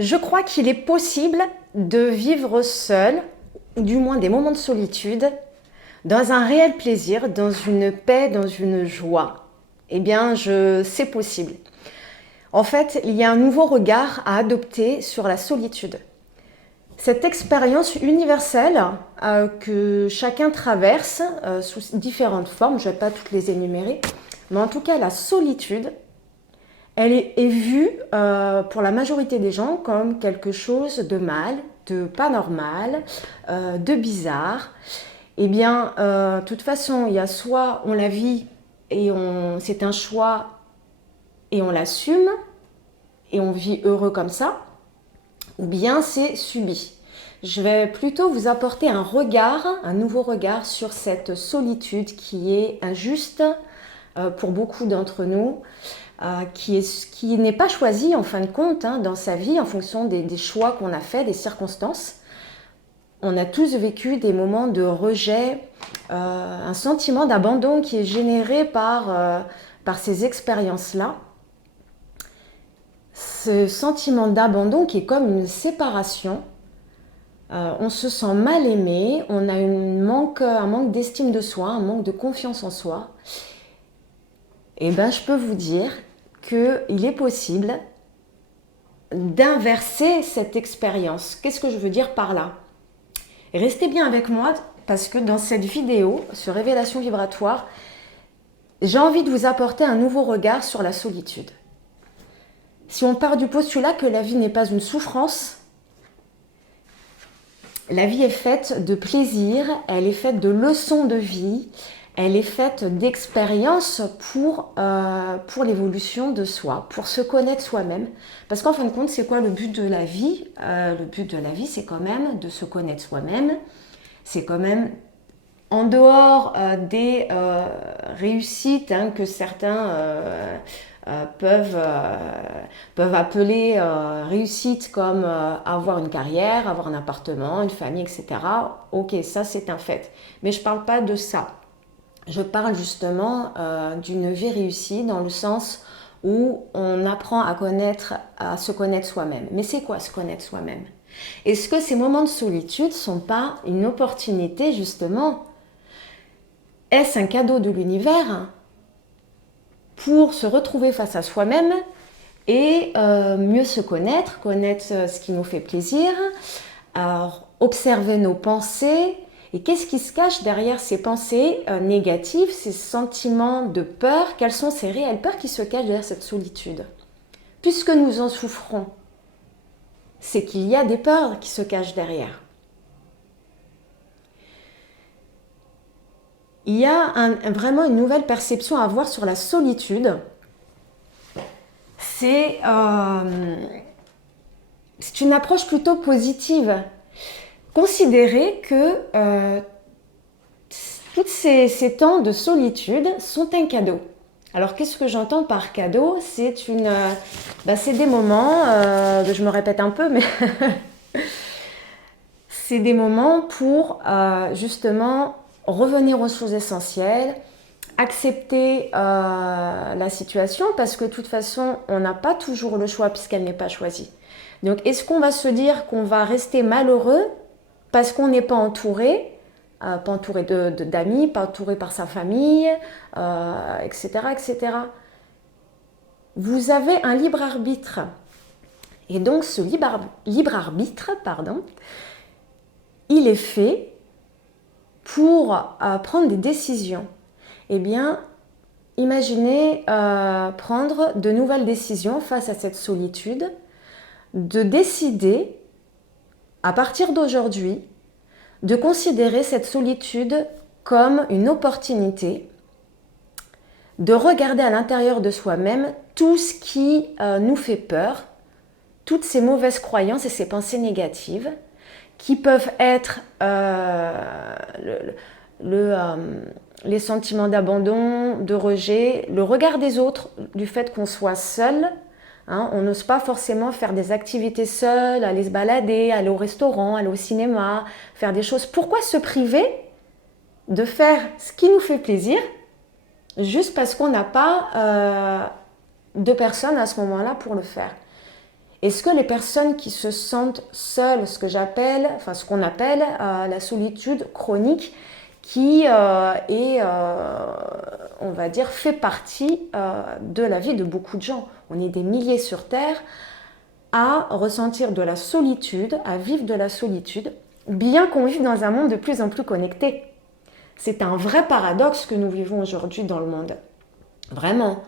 Je crois qu'il est possible de vivre seul, ou du moins des moments de solitude, dans un réel plaisir, dans une paix, dans une joie. Eh bien, c'est possible. En fait, il y a un nouveau regard à adopter sur la solitude. Cette expérience universelle que chacun traverse sous différentes formes, je ne vais pas toutes les énumérer, mais en tout cas la solitude, elle est vue pour la majorité des gens comme quelque chose de mal, de pas normal, de bizarre. Eh bien, de toute façon, il y a soit on la vit et c'est un choix et on l'assume et on vit heureux comme ça, ou bien c'est subi. Je vais plutôt vous apporter un nouveau regard sur cette solitude qui est injuste pour beaucoup d'entre nous, qui n'est pas choisie en fin de compte dans sa vie en fonction des choix qu'on a faits, des circonstances. On a tous vécu des moments de rejet, un sentiment d'abandon qui est généré par ces expériences-là. Ce sentiment d'abandon qui est comme une séparation. On se sent mal aimé, on a un manque d'estime de soi, un manque de confiance en soi. Et ben, je peux vous dire qu'il est possible d'inverser cette expérience. Qu'est-ce que je veux dire par là? Restez bien avec moi parce que dans cette vidéo sur Révélation vibratoire, j'ai envie de vous apporter un nouveau regard sur la solitude. Si on part du postulat que la vie n'est pas une souffrance, la vie est faite de plaisir, elle est faite de leçons de vie, elle est faite d'expériences pour l'évolution de soi, pour se connaître soi-même. Parce qu'en fin de compte, c'est quoi le but de la vie? Le but de la vie, c'est quand même de se connaître soi-même. C'est quand même en dehors des réussites que certains peuvent appeler réussite comme avoir une carrière, avoir un appartement, une famille, etc. Ok, ça c'est un fait. Mais je ne parle pas de ça. Je parle justement d'une vie réussie dans le sens où on apprend à se connaître soi-même. Mais c'est quoi se connaître soi-même? Est-ce que ces moments de solitude ne sont pas une opportunité justement? Est-ce un cadeau de l'univers pour se retrouver face à soi-même et mieux se connaître, connaître ce qui nous fait plaisir, observer nos pensées et qu'est-ce qui se cache derrière ces pensées négatives, ces sentiments de peur, quelles sont ces réelles peurs qui se cachent derrière cette solitude? Puisque nous en souffrons, c'est qu'il y a des peurs qui se cachent derrière. Il y a vraiment une nouvelle perception à avoir sur la solitude. C'est une approche plutôt positive. Considérez que tous ces temps de solitude sont un cadeau. Alors qu'est-ce que j'entends par cadeau? C'est des moments, je me répète un peu, mais c'est des moments pour justement revenir aux choses essentielles, accepter la situation parce que de toute façon, on n'a pas toujours le choix puisqu'elle n'est pas choisie. Donc, est-ce qu'on va se dire qu'on va rester malheureux parce qu'on n'est pas entouré d'amis, pas entouré par sa famille, etc., etc. Vous avez un libre arbitre. Et donc, ce libre arbitre, il est fait pour prendre des décisions. Eh bien, imaginez prendre de nouvelles décisions face à cette solitude, de décider, à partir d'aujourd'hui, de considérer cette solitude comme une opportunité, de regarder à l'intérieur de soi-même tout ce qui nous fait peur, toutes ces mauvaises croyances et ces pensées négatives, qui peuvent être les sentiments d'abandon, de rejet, le regard des autres, du fait qu'on soit seul. On n'ose pas forcément faire des activités seul, aller se balader, aller au restaurant, aller au cinéma, faire des choses. Pourquoi se priver de faire ce qui nous fait plaisir juste parce qu'on n'a pas de personnes à ce moment-là pour le faire? Est-ce que les personnes qui se sentent seules, ce qu'on appelle la solitude chronique, qui on va dire, fait partie de la vie de beaucoup de gens. On est des milliers sur Terre à ressentir de la solitude, à vivre de la solitude, bien qu'on vive dans un monde de plus en plus connecté. C'est un vrai paradoxe que nous vivons aujourd'hui dans le monde. Vraiment.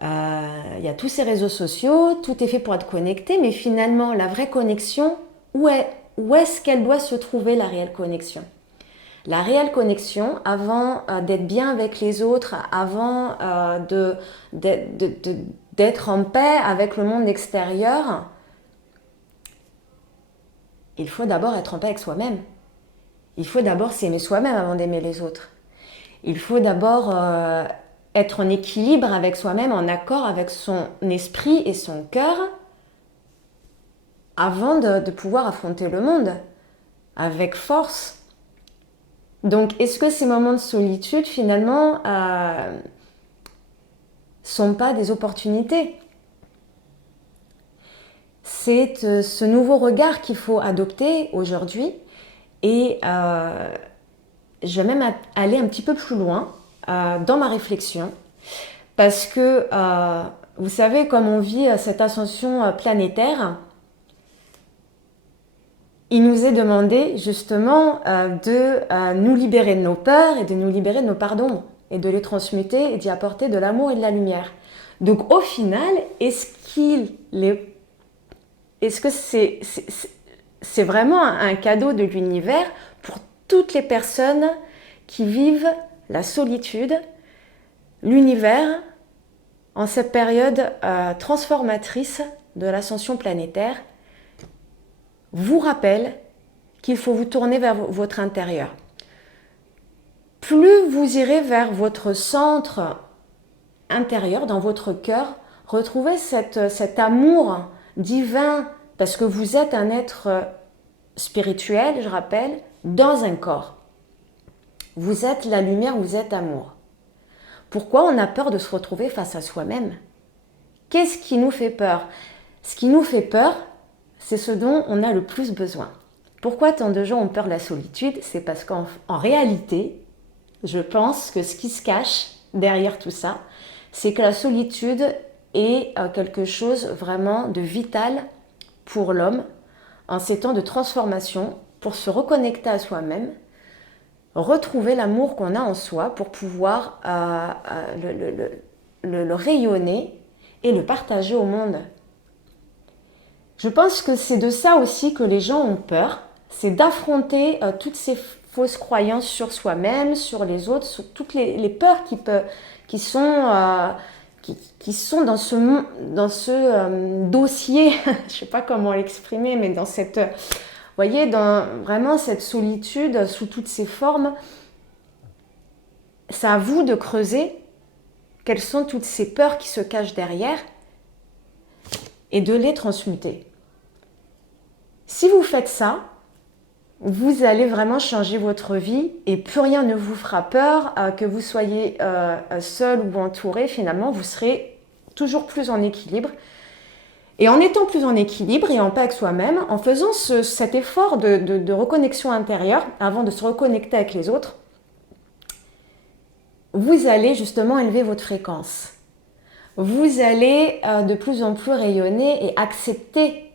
Il y a tous ces réseaux sociaux, tout est fait pour être connecté, mais finalement, la vraie connexion, où est-ce qu'elle doit se trouver, la réelle connexion? La réelle connexion, avant d'être bien avec les autres, avant d'être en paix avec le monde extérieur, il faut d'abord être en paix avec soi-même. Il faut d'abord s'aimer soi-même avant d'aimer les autres. Il faut d'abord être en équilibre avec soi-même, en accord avec son esprit et son cœur, avant de pouvoir affronter le monde avec force. Donc, est-ce que ces moments de solitude, finalement, sont pas des opportunités? C'est ce nouveau regard qu'il faut adopter aujourd'hui. Et je vais même aller un petit peu plus loin dans ma réflexion. Parce que, vous savez, comme on vit cette ascension planétaire, il nous est demandé justement de nous libérer de nos peurs et de nous libérer de nos parts d'ombre et de les transmuter et d'y apporter de l'amour et de la lumière. Donc au final, est-ce que c'est vraiment un cadeau de l'univers pour toutes les personnes qui vivent la solitude, l'univers, en cette période transformatrice de l'ascension planétaire, vous rappelle qu'il faut vous tourner vers votre intérieur. Plus vous irez vers votre centre intérieur, dans votre cœur, retrouvez cet amour divin, parce que vous êtes un être spirituel, je rappelle, dans un corps. Vous êtes la lumière, vous êtes amour. Pourquoi on a peur de se retrouver face à soi-même? Qu'est-ce qui nous fait peur? Ce qui nous fait peur, c'est ce dont on a le plus besoin. Pourquoi tant de gens ont peur de la solitude? C'est parce qu'en réalité, je pense que ce qui se cache derrière tout ça, c'est que la solitude est quelque chose vraiment de vital pour l'homme en ces temps de transformation, pour se reconnecter à soi-même, retrouver l'amour qu'on a en soi pour pouvoir le rayonner et le partager au monde. Je pense que c'est de ça aussi que les gens ont peur, c'est d'affronter toutes ces fausses croyances sur soi-même, sur les autres, sur toutes les peurs qui sont dans ce dossier, je ne sais pas comment l'exprimer, mais dans cette, vous voyez, dans vraiment cette solitude sous toutes ses formes. C'est à vous de creuser quelles sont toutes ces peurs qui se cachent derrière et de les transmuter. Si vous faites ça, vous allez vraiment changer votre vie et plus rien ne vous fera peur, que vous soyez seul ou entouré, finalement, vous serez toujours plus en équilibre. Et en étant plus en équilibre et en paix avec soi-même, en faisant cet effort de reconnexion intérieure avant de se reconnecter avec les autres, vous allez justement élever votre fréquence. Vous allez de plus en plus rayonner et accepter.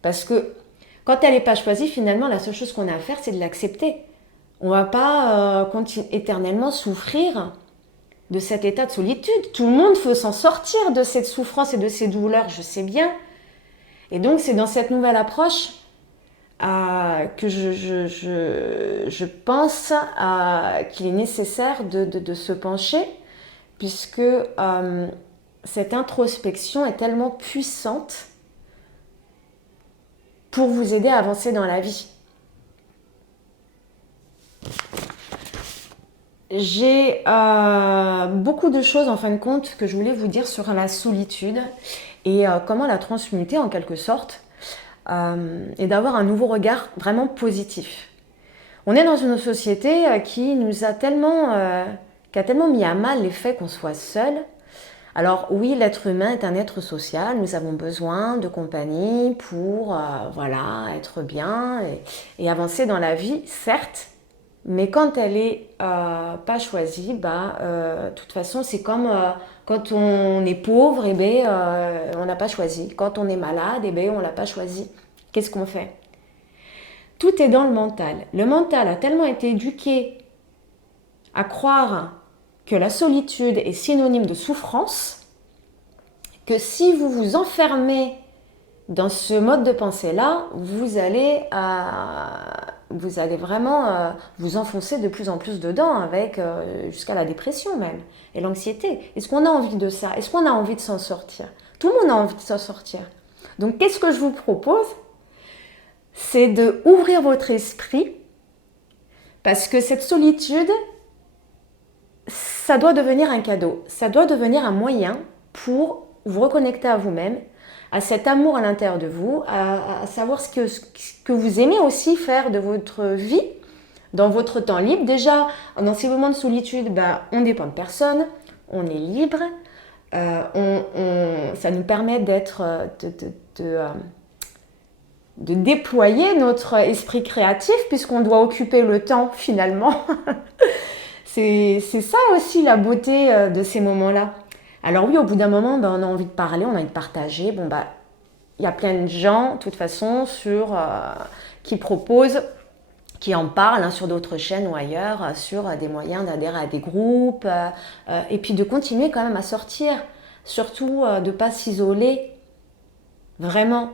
Parce que quand elle n'est pas choisie, finalement, la seule chose qu'on a à faire, c'est de l'accepter. On ne va pas éternellement souffrir de cet état de solitude. Tout le monde veut s'en sortir de cette souffrance et de ces douleurs, je sais bien. Et donc, c'est dans cette nouvelle approche que je pense qu'il est nécessaire de se pencher, puisque cette introspection est tellement puissante pour vous aider à avancer dans la vie. J'ai beaucoup de choses en fin de compte que je voulais vous dire sur la solitude et comment la transmuter en quelque sorte et d'avoir un nouveau regard vraiment positif. On est dans une société qui a tellement mis à mal l'effet qu'on soit seul, Alors oui, l'être humain est un être social, nous avons besoin de compagnie pour voilà, être bien et avancer dans la vie, certes, mais quand elle est pas choisie, de toute façon c'est comme quand on est pauvre, on n'a pas choisi. Quand on est malade, on l'a pas choisi. Qu'est-ce qu'on fait? Tout est dans le mental. Le mental a tellement été éduqué à croire que la solitude est synonyme de souffrance, que si vous vous enfermez dans ce mode de pensée-là, vous allez vraiment vous enfoncer de plus en plus dedans, avec jusqu'à la dépression même, et l'anxiété. Est-ce qu'on a envie de ça? Est-ce qu'on a envie de s'en sortir? Tout le monde a envie de s'en sortir. Donc qu'est-ce que je vous propose? C'est de ouvrir votre esprit, parce que cette solitude, ça doit devenir un cadeau, ça doit devenir un moyen pour vous reconnecter à vous-même, à cet amour à l'intérieur de vous, à savoir ce que vous aimez aussi faire de votre vie, dans votre temps libre. Déjà, dans ces moments de solitude, on ne dépend de personne, on est libre, ça nous permet de déployer notre esprit créatif, puisqu'on doit occuper le temps finalement. C'est ça aussi la beauté de ces moments-là. Alors oui, au bout d'un moment, on a envie de parler, on a envie de partager. Il y a plein de gens, de toute façon, qui proposent, qui en parlent sur d'autres chaînes ou ailleurs, sur des moyens d'adhérer à des groupes, et puis de continuer quand même à sortir. Surtout de ne pas s'isoler, vraiment.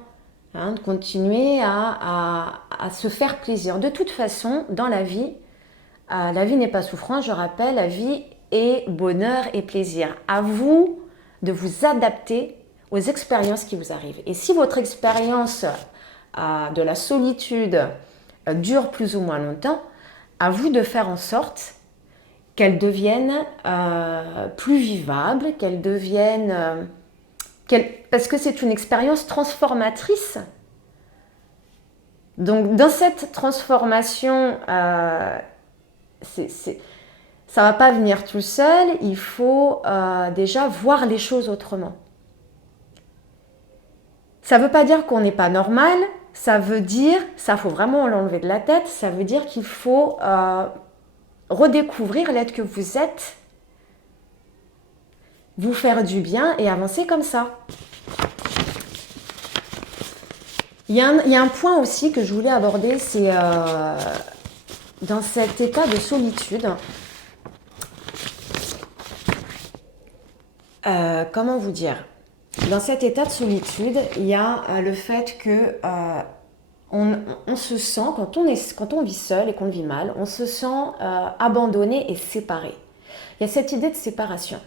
De continuer à se faire plaisir. De toute façon, dans la vie n'est pas souffrance, je rappelle, la vie est bonheur et plaisir. À vous de vous adapter aux expériences qui vous arrivent. Et si votre expérience de la solitude dure plus ou moins longtemps, à vous de faire en sorte qu'elle devienne plus vivable, qu'elle devienne... parce que c'est une expérience transformatrice. Donc dans cette transformation... ça va pas venir tout seul, il faut déjà voir les choses autrement. Ça veut pas dire qu'on n'est pas normal, ça veut dire, ça faut vraiment l'enlever de la tête, ça veut dire qu'il faut redécouvrir l'être que vous êtes, vous faire du bien et avancer comme ça. Il y a un point aussi que je voulais aborder, c'est dans cet état de solitude, comment vous dire? Dans cet état de solitude, il y a le fait que on se sent, quand on vit seul et qu'on vit mal, on se sent abandonné et séparé. Il y a cette idée de séparation.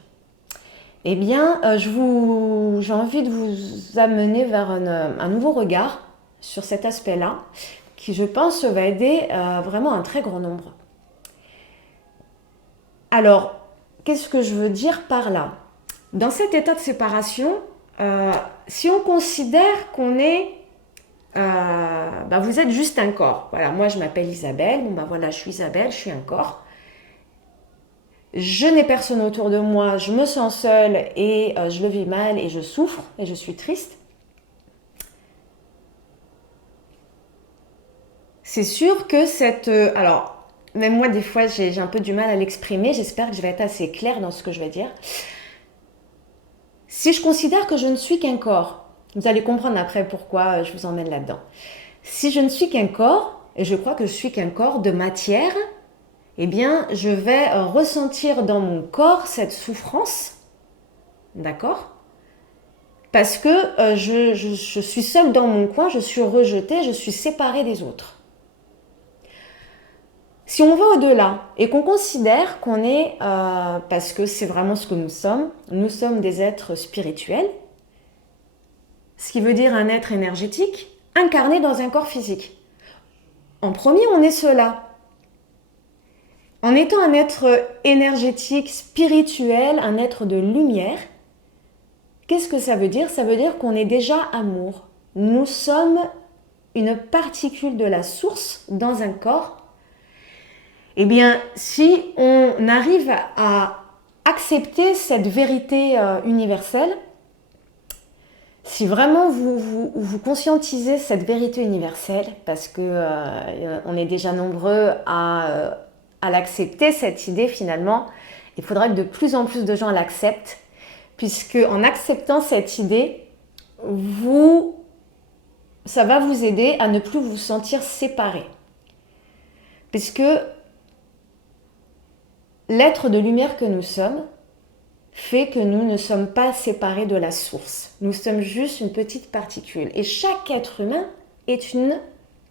Eh bien, j'ai envie de vous amener vers un nouveau regard sur cet aspect-là, qui, je pense, va aider vraiment un très grand nombre. Alors, qu'est-ce que je veux dire par là? Dans cet état de séparation, si on considère qu'on est... vous êtes juste un corps. Voilà, moi je m'appelle Isabelle, je suis Isabelle, je suis un corps. Je n'ai personne autour de moi, je me sens seule et je le vis mal et je souffre et je suis triste. C'est sûr que alors, même moi des fois j'ai un peu du mal à l'exprimer, j'espère que je vais être assez claire dans ce que je vais dire. Si je considère que je ne suis qu'un corps, vous allez comprendre après pourquoi je vous emmène là-dedans. Si je ne suis qu'un corps, et je crois que je suis qu'un corps de matière, eh bien, je vais ressentir dans mon corps cette souffrance, d'accord? Parce que je suis seule dans mon coin, je suis rejetée, je suis séparée des autres. Si on va au-delà et qu'on considère qu'on est, parce que c'est vraiment ce que nous sommes des êtres spirituels, ce qui veut dire un être énergétique incarné dans un corps physique. En premier, on est cela. En étant un être énergétique, spirituel, un être de lumière, qu'est-ce que ça veut dire? Ça veut dire qu'on est déjà amour. Nous sommes une particule de la source dans un corps. Eh bien, si on arrive à accepter cette vérité universelle, si vraiment vous conscientisez cette vérité universelle, parce que on est déjà nombreux à l'accepter, cette idée finalement, il faudra que de plus en plus de gens l'acceptent, puisque en acceptant cette idée, ça va vous aider à ne plus vous sentir séparés. Puisque l'être de lumière que nous sommes fait que nous ne sommes pas séparés de la source. Nous sommes juste une petite particule. Et chaque être humain est une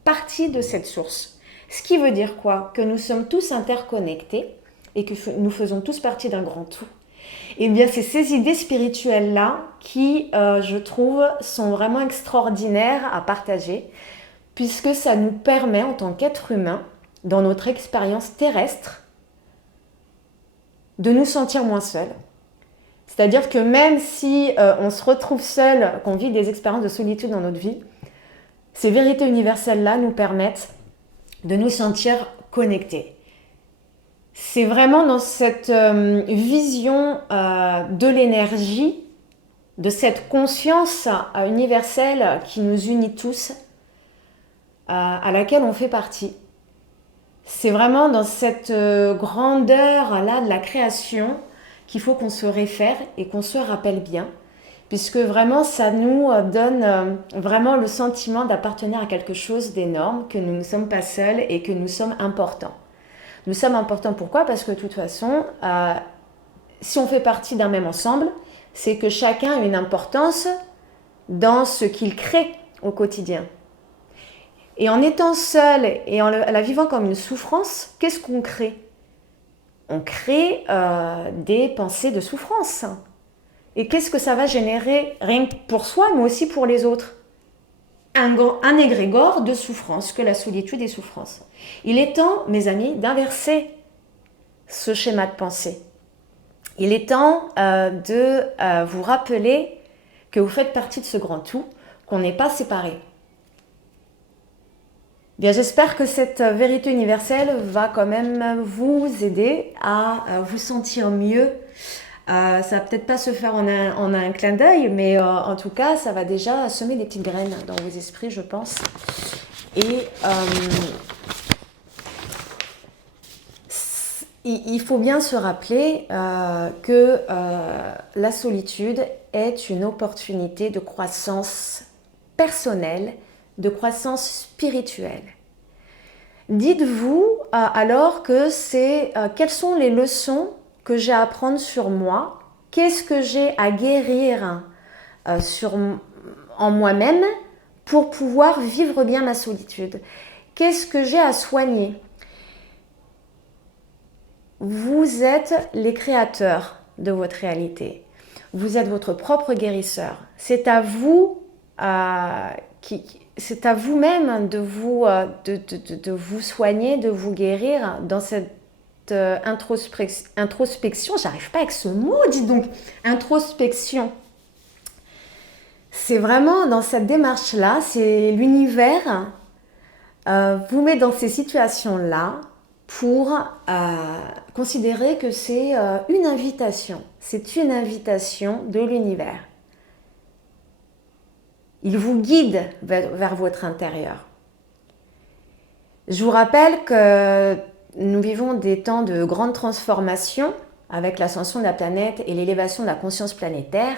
partie de cette source. Ce qui veut dire quoi? Que nous sommes tous interconnectés et que nous faisons tous partie d'un grand tout. Et bien, c'est ces idées spirituelles-là qui, je trouve, sont vraiment extraordinaires à partager, puisque ça nous permet, en tant qu'être humain, dans notre expérience terrestre, de nous sentir moins seuls. C'est-à-dire que même si on se retrouve seul, qu'on vit des expériences de solitude dans notre vie, ces vérités universelles-là nous permettent de nous sentir connectés. C'est vraiment dans cette vision de l'énergie, de cette conscience universelle qui nous unit tous, à laquelle on fait partie. C'est vraiment dans cette grandeur-là de la création qu'il faut qu'on se réfère et qu'on se rappelle bien, puisque vraiment ça nous donne vraiment le sentiment d'appartenir à quelque chose d'énorme, que nous ne sommes pas seuls et que nous sommes importants. Nous sommes importants pourquoi? Parce que de toute façon, si on fait partie d'un même ensemble, c'est que chacun a une importance dans ce qu'il crée au quotidien. Et en étant seul et en la vivant comme une souffrance, qu'est-ce qu'on crée? On crée des pensées de souffrance. Et qu'est-ce que ça va générer, rien que pour soi, mais aussi pour les autres? Un égrégore de souffrance, que la solitude est souffrance. Il est temps, mes amis, d'inverser ce schéma de pensée. Il est temps de vous rappeler que vous faites partie de ce grand tout, qu'on n'est pas séparés. Bien, j'espère que cette vérité universelle va quand même vous aider à vous sentir mieux. Ça va peut-être pas se faire en un clin d'œil, mais en tout cas, ça va déjà semer des petites graines dans vos esprits, je pense. Et il faut bien se rappeler que la solitude est une opportunité de croissance personnelle, de croissance spirituelle. Dites-vous alors que quelles sont les leçons que j'ai à apprendre sur moi, qu'est-ce que j'ai à guérir en moi-même pour pouvoir vivre bien ma solitude, qu'est-ce que j'ai à soigner. Vous êtes les créateurs de votre réalité, vous êtes votre propre guérisseur, c'est à vous c'est à vous-même de vous soigner, de vous guérir dans cette introspection. J'arrive pas avec ce mot, dis donc. Introspection. C'est vraiment dans cette démarche-là, c'est l'univers vous met dans ces situations-là pour considérer que c'est une invitation. C'est une invitation de l'univers. Il vous guide vers votre intérieur. Je vous rappelle que nous vivons des temps de grande transformation avec l'ascension de la planète et l'élévation de la conscience planétaire,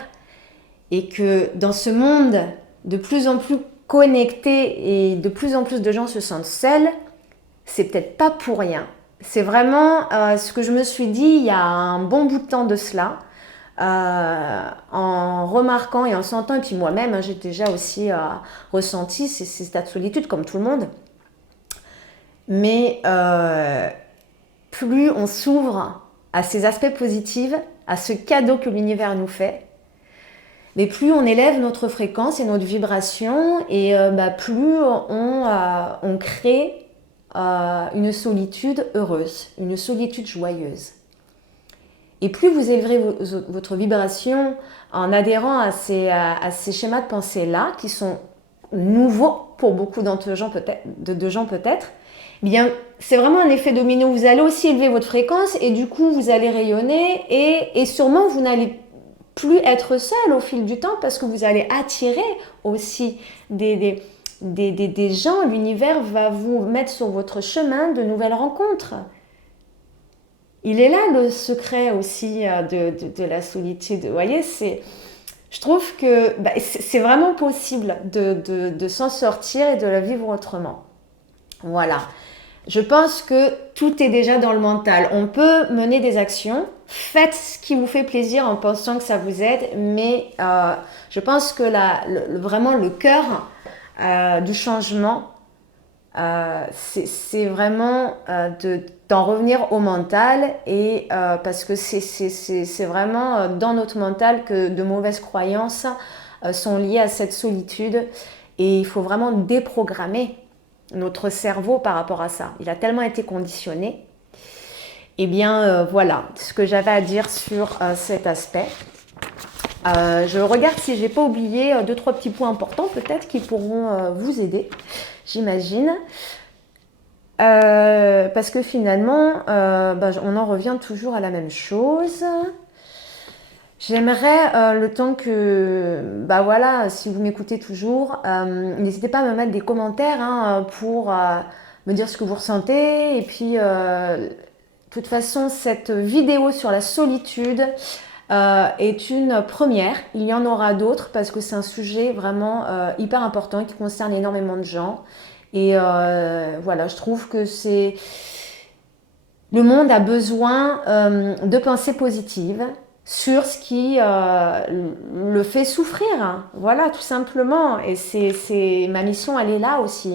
et que dans ce monde de plus en plus connecté et de plus en plus de gens se sentent seuls, c'est peut-être pas pour rien. C'est vraiment ce que je me suis dit il y a un bon bout de temps de cela, en remarquant et en sentant, et puis moi-même, j'ai déjà aussi ressenti ces états de solitude comme tout le monde. Mais plus on s'ouvre à ces aspects positifs, à ce cadeau que l'univers nous fait, mais plus on élève notre fréquence et notre vibration, et plus on crée une solitude heureuse, une solitude joyeuse. Et plus vous élèverez votre vibration en adhérant à ces schémas de pensée-là, qui sont nouveaux pour beaucoup de gens peut-être, bien, c'est vraiment un effet domino. Vous allez aussi élever votre fréquence et du coup, vous allez rayonner et sûrement, vous n'allez plus être seul au fil du temps parce que vous allez attirer aussi des gens. L'univers va vous mettre sur votre chemin de nouvelles rencontres. Il est là le secret aussi de la solitude. Vous voyez, je trouve que c'est vraiment possible de s'en sortir et de la vivre autrement. Voilà. Je pense que tout est déjà dans le mental. On peut mener des actions. Faites ce qui vous fait plaisir en pensant que ça vous aide. Mais je pense que vraiment le cœur du changement, c'est vraiment d'en revenir au mental. Et parce que c'est vraiment dans notre mental que de mauvaises croyances sont liées à cette solitude. Et il faut vraiment déprogrammer notre cerveau par rapport à ça. Il a tellement été conditionné. Eh bien, voilà ce que j'avais à dire sur cet aspect. Je regarde si j'ai pas oublié 2-3 petits points importants peut-être qui pourront vous aider, j'imagine. Parce que finalement, on en revient toujours à la même chose. J'aimerais le temps que, voilà, si vous m'écoutez toujours, n'hésitez pas à me mettre des commentaires pour me dire ce que vous ressentez. Et puis, de toute façon, cette vidéo sur la solitude est une première. Il y en aura d'autres parce que c'est un sujet vraiment hyper important qui concerne énormément de gens. Et voilà, je trouve que le monde a besoin de pensées positives sur ce qui le fait souffrir. Voilà, tout simplement. Et ma mission, elle est là aussi.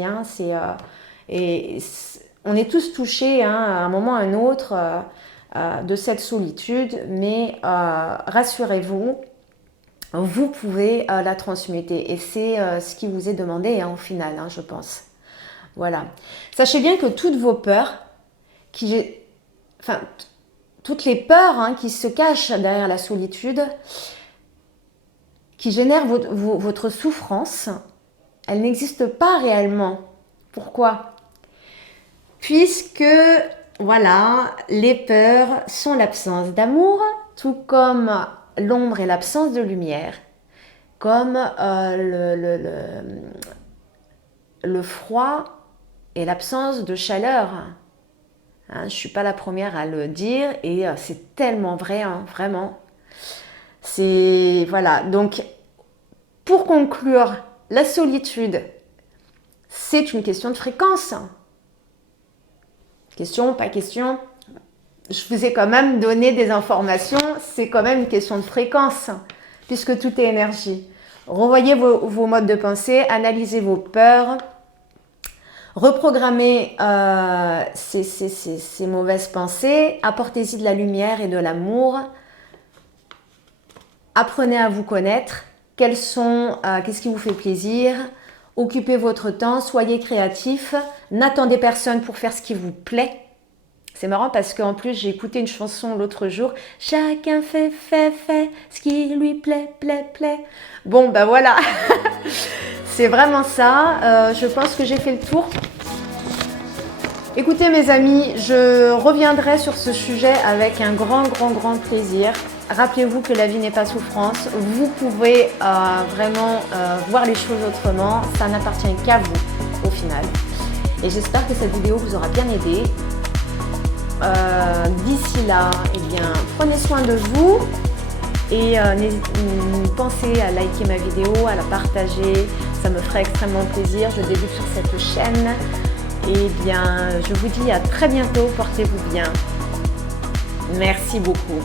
On est tous touchés à un moment ou à un autre de cette solitude, mais rassurez-vous, vous pouvez la transmuter. Et c'est ce qui vous est demandé au final, je pense. Voilà. Sachez bien que toutes vos peurs, toutes les peurs qui se cachent derrière la solitude, qui génèrent votre souffrance, elles n'existent pas réellement. Pourquoi ? Puisque, voilà, les peurs sont l'absence d'amour, tout comme l'ombre est l'absence de lumière, comme le froid est l'absence de chaleur. Je ne suis pas la première à le dire et c'est tellement vrai, vraiment. Voilà. Donc, pour conclure, la solitude, c'est une question de fréquence. Question, pas question. Je vous ai quand même donné des informations, c'est quand même une question de fréquence, puisque tout est énergie. Revoyez vos modes de pensée, analysez vos peurs, reprogrammez ces mauvaises pensées, apportez-y de la lumière et de l'amour, apprenez à vous connaître, qu'est-ce qui vous fait plaisir, occupez votre temps, soyez créatif, n'attendez personne pour faire ce qui vous plaît. C'est marrant parce qu'en plus j'ai écouté une chanson l'autre jour, chacun fait ce qui lui plaît. Bon voilà, c'est vraiment ça, je pense que j'ai fait le tour. Écoutez mes amis, je reviendrai sur ce sujet avec un grand plaisir. Rappelez-vous que la vie n'est pas souffrance, vous pouvez vraiment voir les choses autrement, ça n'appartient qu'à vous au final. Et j'espère que cette vidéo vous aura bien aidé. D'ici là, prenez soin de vous et pensez à liker ma vidéo, à la partager, ça me ferait extrêmement plaisir. Je débute sur cette chaîne et je vous dis à très bientôt, portez-vous bien. Merci beaucoup.